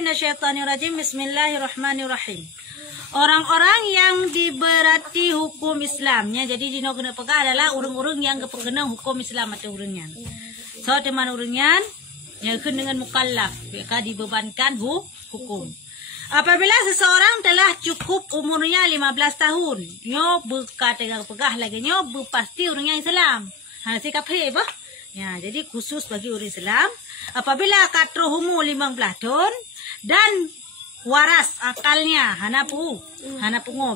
minasyaitonirrajim. Bismillahirrahmanirrahim. Orang-orang yang diberati hukum Islamnya, jadi dino kena pegah adalah urang-urang yang kena hukum Islam atau urangnya. So teman urangnya yang dengan mukallaf, mereka dibebankan hukum. Apabila seseorang telah cukup umurnya 15 tahun, nyo berkata pegah lagi nyo berpasti orangnya Islam. Sikap apa? Ya, jadi khusus bagi orang Islam, apabila katro umur 15 tahun dan waras akalnya hana pungo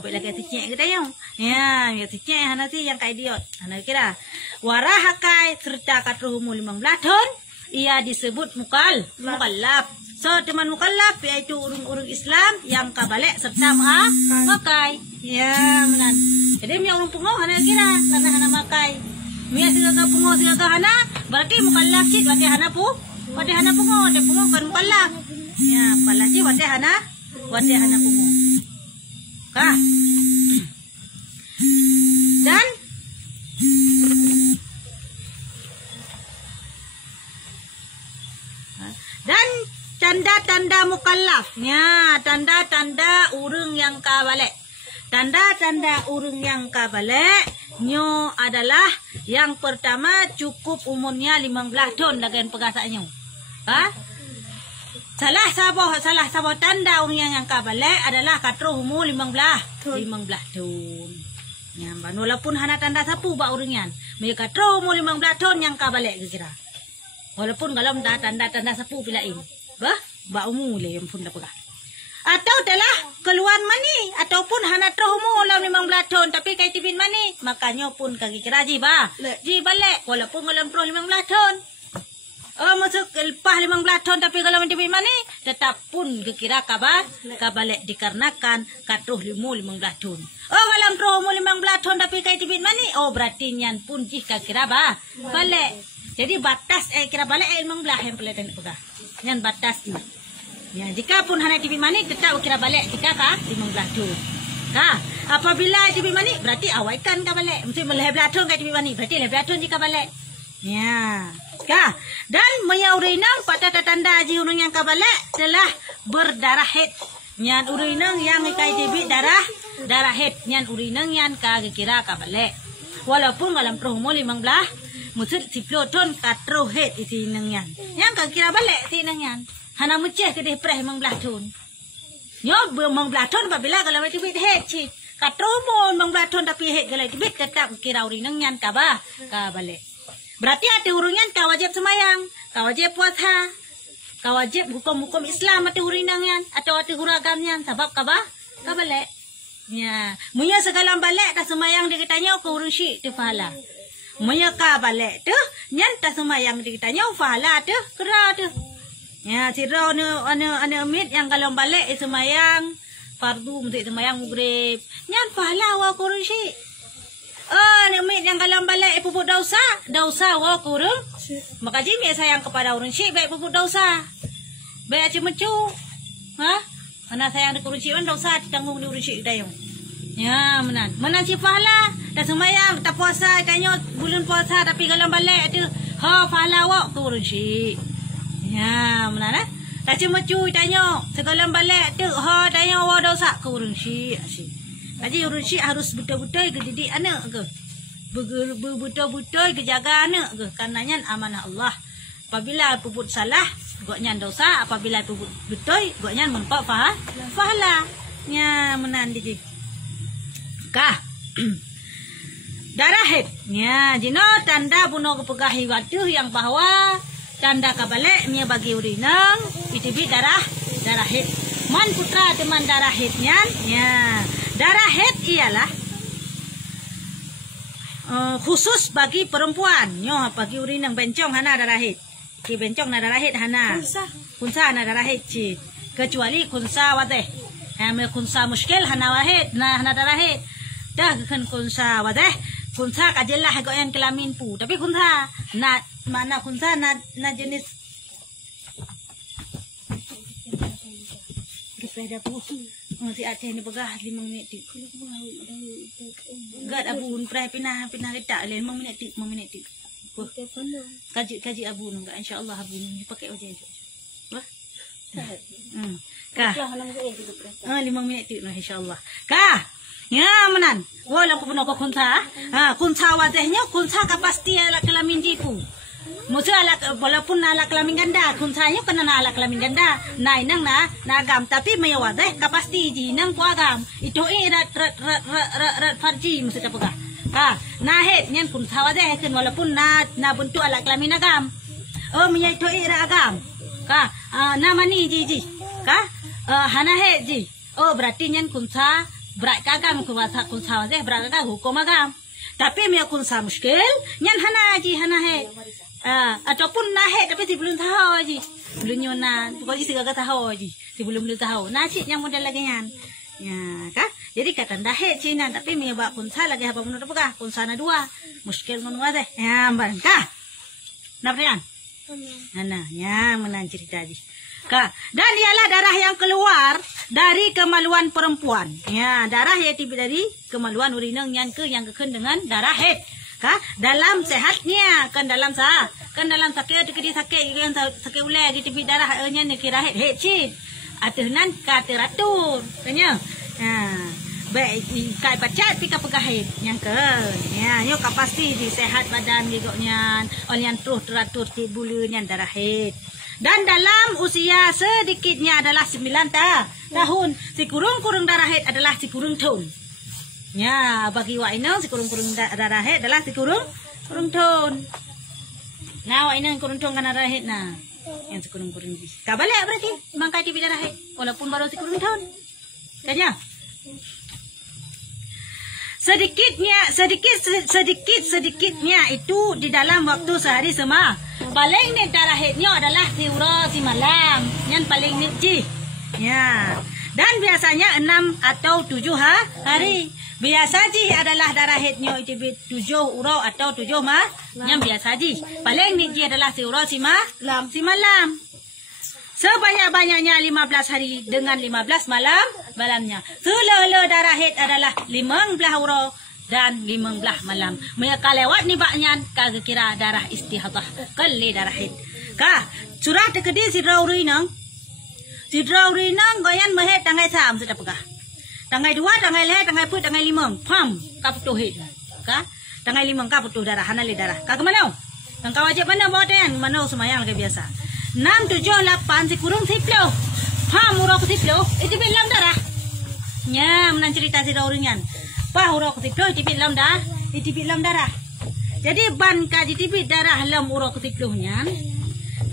lagi ticek kita yang ya ticek hana si yang kayak idiot hana kira warah hakai serta katro umur 15 tahun ia disebut mukallaf. So teman mukallaf yaitu urung-urung Islam yang kabalik serta makai ya menan. Jadi mi urung pungo hana kira karena hana makai mi sigaga pungo sigaga hana berarti mukallaf cik berarti hana pungo de pungo kan mukallaf. Ya, palaji wate hana pungo. Kah? Dan tanda-tanda mukallaf. Ya, tanda-tanda urang yang kabalik. Tanda-tanda urang yang kabalik nyo adalah yang pertama cukup umurnya 15 tahun dengan pegasannya. Salah sabah tanda orang yang kabalik adalah katro umur 15 tahun. Ya, walaupun hana tanda sapu ba orangnya. Mereka katro umur 15 tahun yang kabalik kira. Walaupun kalau tanda sapu pilain. Ba umur le yang pun dapat. Atau telah keluar mani ataupun hana tro umur 15 tahun tapi kai tibin mani, makanya pun kaki kira ji balik walaupun kalau 15 tahun. Masuk lepas 15 tahun tapi kalau mentibit mani tetap pun kira kabalik dikarenakan katruh 15 tahun. Kalau katruh 15 tahun tapi kai tibit mani, berarti nyan pun jika kira balik. Jadi batas kira balik 15 yang pelatihan pegah. Nyan batas ni. Ya, jika pun hana tibit mani tetap kira balik kita 15 tahun. Apabila tibit mani berarti awaikan kabalik. Mesti 15 tahun kai tibit mani berarti 15 tahun jika balik. Ya, dan menyaurinang pada tanda haji urang yang kabalik telah berdarah haid. Nyan urinang yang kai tibit darah haid. Nyan urinang yang kira kabalik. Walaupun dalam umur 15 musud 10 tahun katro haid isi nang yan. Yang kira balik si nang yan. Hana muceh ke deh 15 tahun. Nyo 15 tahun apabila kalau tibit haid ci. Katro umur 15 tahun tapi haid kalau tibit tetap kira urinang yan kabalik. Berarti ada urungan kau wajib semayang, kau wajib puasa, kau wajib hukum-hukum Islam ada urinangan atau ada huragamnya sebab kabalik. Ya, munya segala balik tak semayang dikitanya ke urung syik tu pahala. Munya kabalik tu nyan tak semayang dikitanya pahala tu kera tu. Ya, sira ana mit yang kalau balik semayang fardu mesti semayang maghrib. Nyan pahala wa urung syik. Namit yang kalau balik pupuk dausa wa kurung. Maka jimi sayang kepada orang syik baik pupuk dausa. Baik aci-mecu. Mana sayang di kurung syik dausa ditanggung di orang syik dayung. Ya, menan si pahala. Dah semayang, tak puasa, tanya bulan puasa tapi kalau balik tu pahala wa kurung syik. Ya, menan tak aci-mecu tanya segala balik tu tanya wa dausa kurung syik. Jadi urang syik harus betul-betul ke didik anak ke. Betul-betul ke jaga anak ke. Karenanya amanah Allah. Apabila puput salah, goknya dosa. Apabila puput betul, goknya mempak pahala. Ya, menan di darah haid. Ya, jino tanda bunuh kepegahi waktu yang bahwa tanda kabalik nya bagi urinang itibit darah haid. Man putra teman darah haidnya. Ya. Darah haid ialah khusus bagi perempuan. Nyo bagi urinang bencong hana darah haid. Ki bencong na darah haid hana. Kunsa na darah haid ci. Kecuali kunsa wadeh. Kunsa muskil hana wahid hana darah haid. Dah kan kunsa wadeh. Kunsa kajelah goyan kelamin pu. Tapi kunsa mana kunsa na jenis sepeda pu. Si Aceh ni pegah 5 minit tik. Gad abun prai pinah kita le 5 minit tik. Kaji abun enggak insyaallah abun dipakai aja. Wah. Kah? 5 minit tu insyaallah. Kah? Ya menan. Wala ko puno ko kunsa. Kunsa wajahnya kunsa kapasti ala kelamin jipu. Musa ala walaupun ala kelamin ganda, kunsanya kena ala kelamin ganda. Nai nang na agam tapi may wajah kapasti ji nang ko agam. Ito rat farji musa tapuga. Na het nyan kunsa wajah kan walaupun na buntu ala kelamin agam. Oh minya ito ira agam. Kah? Nama ni ji. Kah? Hana he ji. Oh berarti nyan kunsa berat kagam kunsa wajah berat kagam hukum agam. Tapi mia kunsa muskil nyan hana ji hana he. Ataupun na he tapi si belum tahu ji. Belum nyona. Pokoknya si gak tahu ji. Si belum tahu. Nasi yang model lagi nyan. Ya kah? Jadi kata dah he Cina tapi mia bak kunsa lagi apa menurut apa kah? Kunsa na 2. Muskil mun wajah. Ya mbak kah? Naprian? Nah, ya menan cerita ji. Dan ialah darah yang keluar dari kemaluan perempuan. Ya, darah yang tiba dari kemaluan urineng yang keken dengan darah haid. Dalam sehatnya kan dalam sakit dikedi sakit yang sakit ulai di tibi darah nya kira haid cid. Ateunan ka teratur. Tanya. Baik kai pacat pika pegah haid yang ke. Ya, yo pasti di sehat badan gigoknya olian terus teratur ti bulunya darah haid. Dan dalam usia sedikitnya adalah 9 tahun. Si kurung-kurung darah haid adalah si kurung tahun. Ya, bagi wak inang si kurung-kurung darah haid adalah si kurung tahun. Nah, wak inang kurung tahun kan darah haid nah. Yang si kurung-kurung di. Kabalik berarti mangkai di darah haid walaupun baru si kurung tahun. Kanya. Sedikitnya itu di dalam waktu sehari semua. Paling ni darah haidnya adalah si ura si malam. Yang paling niji. Ya. Dan biasanya 6 atau 7 hari. Biasa ji adalah darah haidnya itu 7 ura atau 7 yang biasa ji. Paling niji adalah si ura si malam. Sebanyak-banyaknya 15 hari dengan 15 malamnya. Selele darah haid adalah 15 ura dan 15 malam. Mereka lewat ni baknya kagak kira darah istihadah. Kali darah haid. Surah tekedi si Raurinang. Si Raurinang goyan mehet tanggai 3 sudah pegah. Tanggai 2, tanggai leh, tanggai put, tanggai 5. Pam kaputuh haid. Tanggai 5 kaputuh darah, hanali darah. Kagak mana? Tangkai wajib mana moden, mana semayang lagi biasa. 6, 7, 8 si kurung 10. Murah ke 10 itu bilang darah. Nya menan cerita si Rauringan. Urah ke 10 itu bilang darah. Jadi ban ka di tibi darah lam urah ke 10 nya.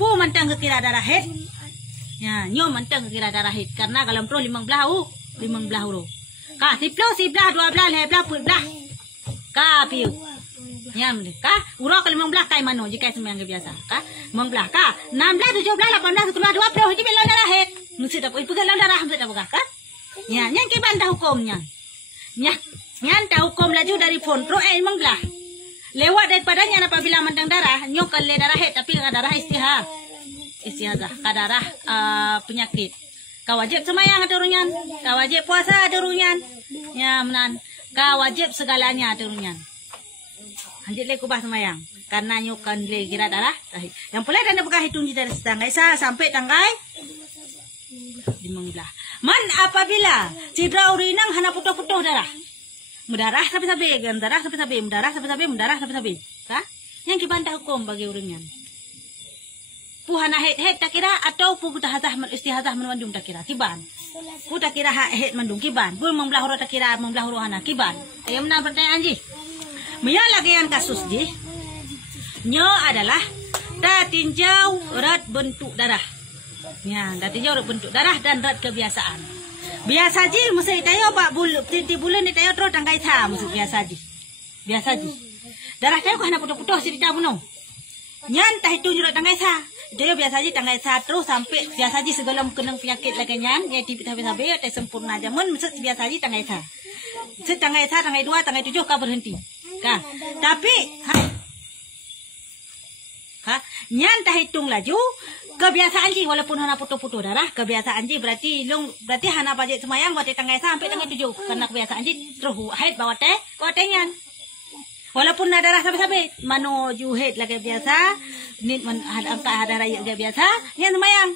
Pu mantang ke kira darah haid. Ya, nyo mantang ke kira darah haid karena kalau pro 15 urah. Ka 10, 11, 12, 13, 14. Ka piu. Nyam deh, urah ke 15 kai mano jika sembahyang biasa, 15, 16, 17, 18, 19, 20 itu bilang darah haid. Mesti dapat itu dalam darah mesti dapat kan? Ya, yang ke bantah hukumnya. Nyan tahu hukum laju dari fontro emang belah. Lewat daripadanya apabila mandang darah, nyokal le darah haid tapi darah istihadah, darah penyakit. Kau wajib semayang ada runyan, kau wajib puasa ada runyan. Ya, menan. Kau wajib segalanya ada runyan. Anjir le kubah semayang karena nyokan le kira darah haid. Yang pula dan apakah hitung dari tanggai sampai tanggai 15. Man apabila si Raurinang hana putuh-putuh darah. Mendarah sabi-sabi, darah sabi-sabi, mendarah sabi-sabi. Yang kibantah hukum bagi uringan. Pu hana haid tak kira atau pu istihadah menwandung tak kira kiban. Pu tak kira haid mandung kiban. Pu membelah huruf tak kira membelah huruf hana kiban. Ayam nak pertanyaan ji. Mia lagi yang kasus di. Nyo adalah tinjau rat bentuk darah. Ya, tinjau rat bentuk darah dan rat kebiasaan. Biasa ji mesti tayo pak bulan ni tayo terus tangkai ta mesti biasa ji. Darah tayo ko hana putuh-putuh si dita buno. Nyan tah itu jurat tangkai ta. Tayo biasa ji tangkai ta terus sampai biasa ji segala kenang penyakit lagi nyan ya tipi sabe teh sempurna jaman mesti biasa ji tangkai ta. Tanggai 2, tanggai 7 ka berhenti. Tapi nyan tak hitung laju kebiasaan ji walaupun hana putuh-putuh darah kebiasaan ji berarti hana bajet semayang buat tanggai sampai tanggai 7 karena kebiasaan ji terus haid bawa teh nyan walaupun ada darah sampai mano ju haid lagi biasa nit man ada darah lagi biasa nyan semayang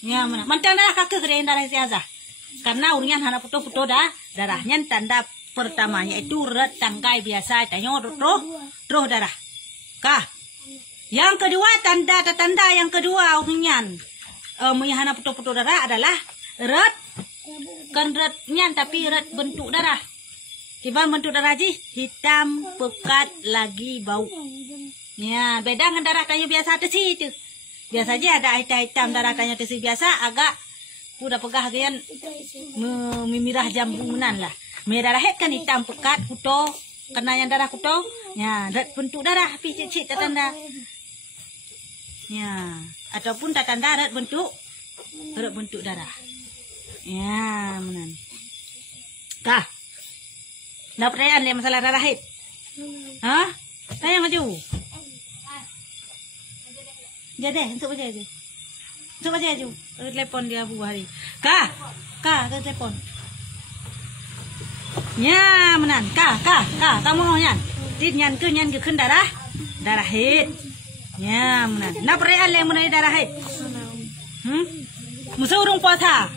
Ya mana? Mantang darah kakek keren darah istiazah. Karena urian hana puto-puto darahnya tanda pertamanya itu red tangkai biasa tanya roh darah. Kah? Yang kedua tanda yang kedua urian hana puto-puto darah adalah red kan rednya tapi red bentuk darah. Tiba bentuk darah ji hitam pekat lagi bau. Ya beda dengan darah kayu biasa itu. Biasa aja ada hitam darah kayu itu biasa agak udah pegah gian memirah jambunan lah. Merah het kan hitam pekat kuto kena yang darah kuto. Ya bentuk darah picit tanda. Ya ataupun tanda bentuk darah. Ya menan. Kah? Nak perayaan le masalah darah het. Hah? Saya maju. Jadi, untuk baca aja. Untuk baca aja. Telepon dia Bu hari. Kah, telepon. Ya, menan. Kah. Kamu mau nyan? Dit nyan ke darah het. Ya, menan. Nak perayaan le mengenai darah het. Musuh urung puasa.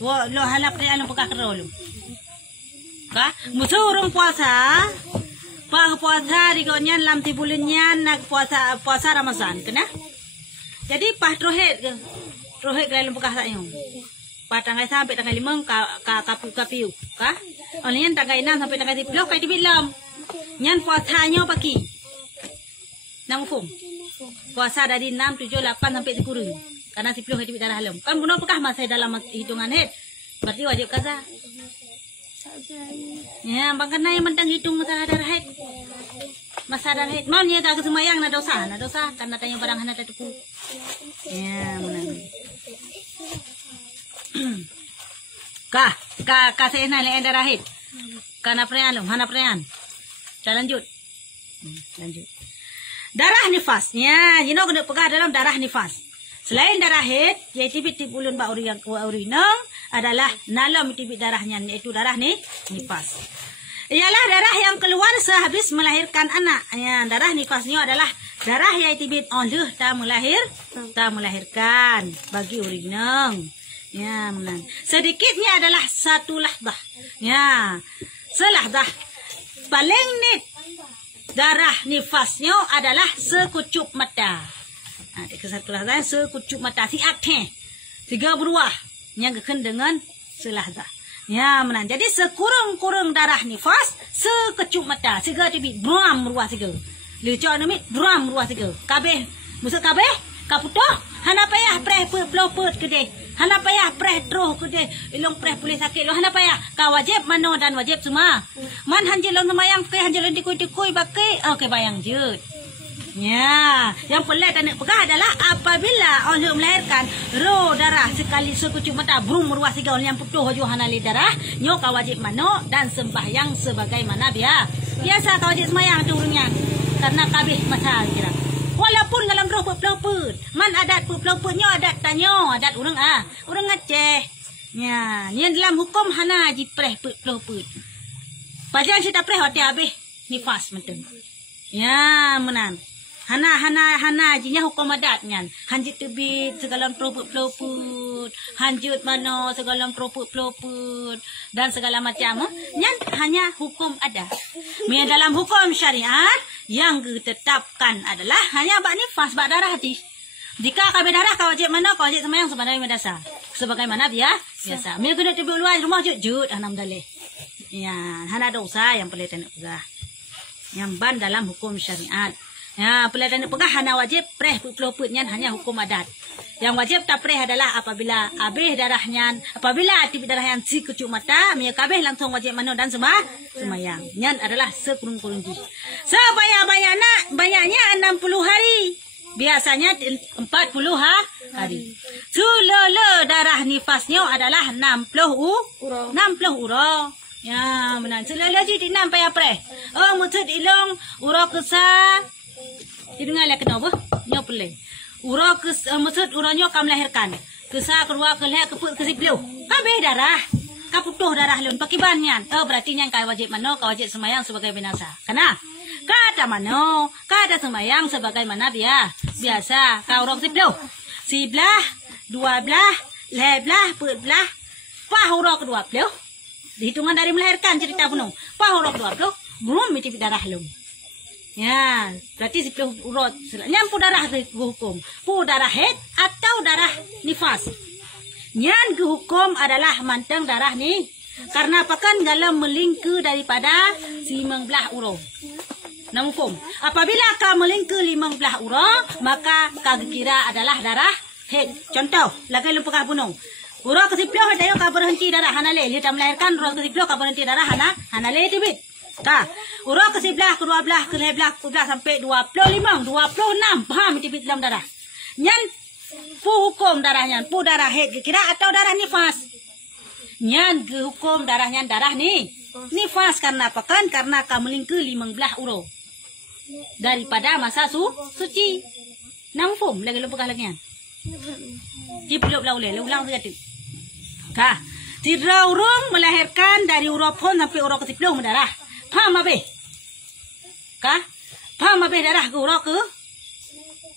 Wo lo halap perayaan pekah kerol. Kah? Musuh urung puasa. Puasa di konyan lam ti bulan nyan nak puasa Ramadan kena. Jadi pas rohet dalam bekah saya. Pas tanggal sampai tanggal 5 kapiu. Kah? Olehnya tanggal 6 sampai tanggal 10 kai dibilang. Nyan puasanya pagi. Nang fum. Puasa dari 6, 7, 8 sampai 10. Karena 10 hari darah halam. Kan guna bekah masa dalam hitungan het. Berarti wajib kaza. Ya, bangkan yang mentang hitung masalah darah het. Masalah darah het. Mau nya kagak semayang na dosa karena tanya barang hana tepu. Ya, menang. Kah saya nanya darah het. Karena perayaan hana perayaan. Kita lanjut. Darah nifasnya, kena pegah dalam darah nifas. Selain darah het, yaitu tibit ulun ba uri yang urinang adalah nalam tibit darahnya, yaitu darah nifas. Ialah darah yang keluar sehabis melahirkan anak. Ya, darah nifasnya adalah darah yang tibit oleh tak melahirkan bagi urinang. Ya, menang. Sedikitnya adalah satu lahdah. Ya, selahdah. Paling nit darah nifasnya adalah sekucup mata. Satu lahdah sekucup mata si akhe. 3 beruah yang keken dengan selahdah. Ya, menang. Jadi sekurang-kurang darah nifas sekecup mata. Siga tibit drum ruah siga. Lecok namit drum ruah siga. Kabeh, musuh kabeh, kaputoh. Hana payah preh pelopet kedeh. Hana payah preh troh kedeh. Ilong preh boleh sakit lo. Hana payah. Ka wajib mano dan wajib semua. Man hanjil long semayang ke hanjil long dikui-dikui bakai. Oke bayang jut. Ya, yang pelik dan pegah adalah apabila orang melahirkan roh darah sekali sekucup mata brum ruas tiga orang yang putuh hana li darah nyok wajib mano dan sembahyang sebagaimana biasa wajib sembahyang turunnya karena kabeh masa kira. Walaupun dalam roh pelopet, man adat pelopetnya adat tanyo, adat orang Aceh. Ya, ni dalam hukum hana jipreh pelopet. Pajan kita preh hati habis nifas mentung. Ya, menan. Hana jinya hukum adatnya. Hanjut tebit segala pelopet, hanjut mano segala pelopet dan segala macam. Nyan hanya hukum adat. Dalam hukum syariat yang ditetapkan adalah hanya bak nifas, bak darah hati. Jika kabeh darah kau wajib mana, kau wajib semayang sebagaimana biasa. Mia kena tebik luar rumah jut hanam dalih. Ya, hana dosa yang boleh tak pegah. Yang ban dalam hukum syariat. Ya, pelai dan pegah hana wajib preh pelopetnya hanya hukum adat. Yang wajib tak preh adalah apabila habis darahnya, apabila tibit darah yang si kucuk mata, mia kabeh langsung wajib mano dan semayang. Nyan adalah sekurung-kurung ji. Banyaknya 60 hari. Biasanya 40 hari. Sulele darah nifasnya adalah 60 uro. Ya, benar. Sulele ji dinam payah preh. Oh, mutud ilong uro kesa. Dengar lah kenapa? Nyo pelai. Uro maksud uronyo kam melahirkan. Kesa keluar keleh keput kesiplu. Kabeh darah. Kaputuh darah leun pakibanyan. Oh berarti yang kau wajib mano, kau wajib semayang sebagai binasa. Kena? Kata mano, kata semayang sebagaimana biasa. Kau urok siplu. Siblah dua belah, belah, belah, pahuro kedua belah. Hitungan dari melahirkan cerita penuh. Pahuro kedua belah, belum itibit darah lum. Ya, berarti 10 urut. Nyampu darah hukum. Pu darah head atau darah nifas. Nyan ke hukum adalah manteng darah ni. Karena apakan dalam melingku daripada 15 urut. Nama hukum. Apabila kau melingku 15 urut, maka kau kira adalah darah head. Contoh, lagi lumpukah bunuh. Urut ke-10 dayo kau berhenti darah hanale. Dia tak melahirkan urut ke-10 kau berhenti darah hanale tibit. Kah, urut ke-11, ke-12, ke-11, ke-12 sampai 25, 26. Faham tibit dalam darah. Nyan pu hukum darahnya, pu darah head kira atau darah nifas. Nyan ke hukum darahnya darah ni. Nifas karena apa kan? Karena kamu lingku 15 urut. Daripada masa suci. Namfum lagi lupa lagi yan. Diplok lah uleh, ulang sekali. Kah, tidak urung melahirkan dari urut pun sampai urut ke-10 mendarah. Paham apa? Kah? Paham apa darah ke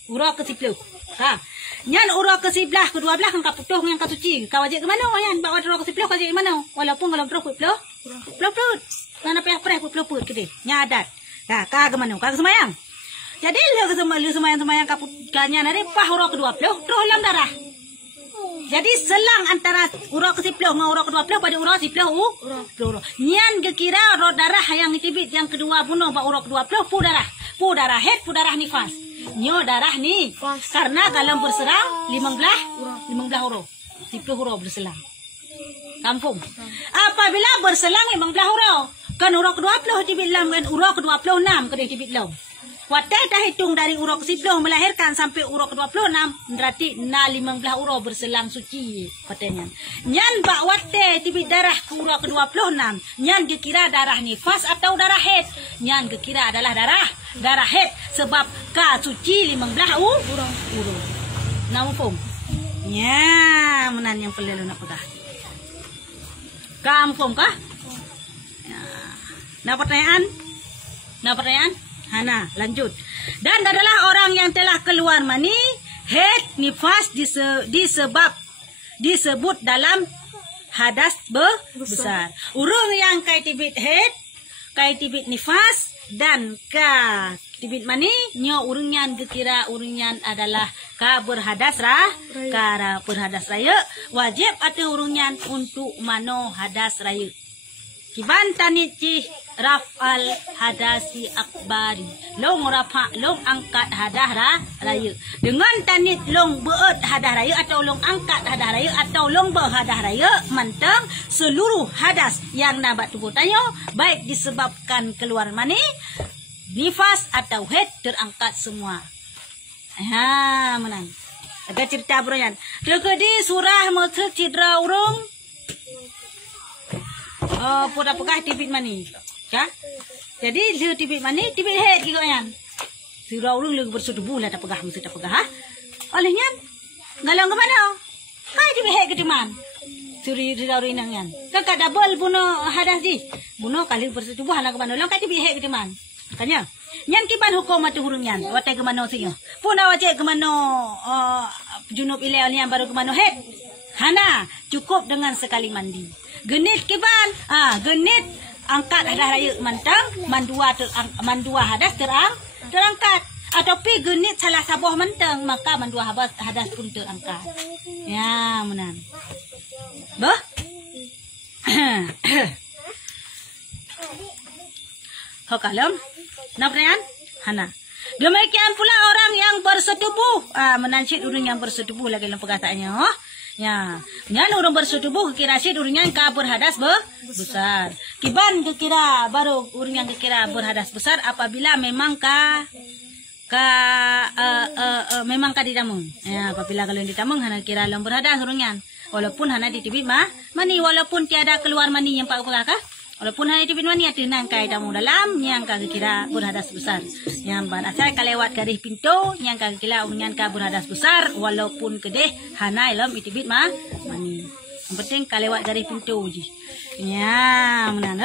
urut ke-10? Kah? Nyan urut ke-11 ke-12 kan kaputuh yang kasuci. Kau wajib ke mana? Yan bawa urut ke-10 kau wajib ke mana? Walaupun kalau perut peluk. Mana payah peluk ke dia. Nyadat. Kah, ke mana? Kau ke semayang. Jadi lu semayang kaputkannya nari pah urut ke-20 terus dalam darah. Jadi selang antara urut ke-10 dengan urut ke-20 pada urut 10 urut. Nyan kira urut darah yang itibit yang kedua bunuh ba urut ke-20 pu darah head, pu darah nifas. Nyo darah ni karena kalau berserang 15 urut. 10 urut berselang. Kampung. Apabila berselang 15 urut, kan urut ke-20 tibit lam kan urut ke-26 kena tibit lam. Watai dah hitung dari urut ke-10 melahirkan sampai urut ke-26 berarti 15 urut berselang suci katanya. Nyan bak watai tibit darah ke urut ke-26, nyan dikira darah nifas atau darah haid. Nyan dikira adalah darah haid sebab ka suci 15 urut. Namfum. Ya, menan yang perlu nak pegang. Kampung kah? Ya. Nah pertanyaan? Hana, lanjut. Dan adalah orang yang telah keluar mani, haid, nifas disebut dalam hadas besar. Urung yang kai tibit haid, kai tibit nifas, dan ka tibit mani, nyo urungan kira urungan adalah ka berhadas berhadas raya, wajib atau urungan untuk mano hadas raya. Kiban taniti rafal hadasi akbari. Long rafa, long angkat hadah raya. Dengan tanit long beut hadah raya atau long angkat hadah raya atau long beut hadah raya, manteng seluruh hadas yang nabat tubuh tanyo, baik disebabkan keluar mani, nifas atau haid terangkat semua. Ha, menang. Agak cerita broyan. Tegedi surah mutlak cidra urung. Poda pegah tibit mani. Ya. Jadi dia tibit mani, tibit head gitu kan. Sira urung lagi bersetubuh lah tak pegah mesti tak pegah. Olehnya ngalong ke mana? Kai tibit head ke man. Suri urung nang yan. Kakak double bunuh hadas di. Bunuh kali bersetubuh lah ke mana. Long kai tibit head ke man. Tanya. Nyan kiban hukum matu hurung yan. Watai ke mana sih? Puna wajib ke mana junub ilal yang baru ke mana head. Hana cukup dengan sekali mandi. Genit kiban, genit angkat hadas raya mantang, mandua hadas terangkat. Atau pi genit salah sabuah mantang, maka mandua hadas pun terangkat. Ya, menan. Bah? Hokalem, naprian? Hana. Demikian pula orang yang bersetubuh, menansyid urang yang bersetubuh lagi dalam perkataannya, Ya, nyan orang bersetubuh kira syed urang yang berhadas besar. Kiban kira baru urang yang kira berhadas besar apabila memang memang ditamung. Ya, apabila kalau ditamung hana kira lam berhadas urang yan. Walaupun hana ditibit mani walaupun tiada keluar mani yang pakakah. Walaupun hanya tibit mani ada nangkai tamu dalam yang kira berhadas besar. Yang asal kalewat garis pintu yang kira urang berhadas besar walaupun kedeh hana ilam itibit mani. Yang penting kalewat garis pintu je. Ya, menang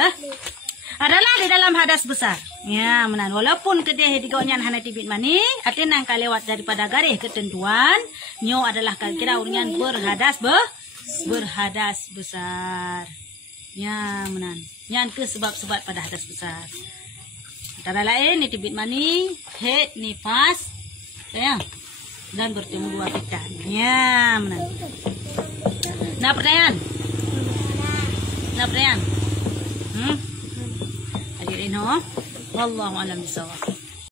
adalah di dalam hadas besar. Ya, menan. Walaupun kedih digonyan hana tibit mani, artinya nang lewat daripada garis ketentuan, nyo adalah kira uringan berhadas besar. Ya, menan. Yang ke sebab-sebab pada hadas besar. Antara lain ni tibit mani, head, nifas, ya, dan bertemu dua pitan. Ya, menan. Nah, pertanyaan. Hadirin ho, wallahu a'lam bishawab.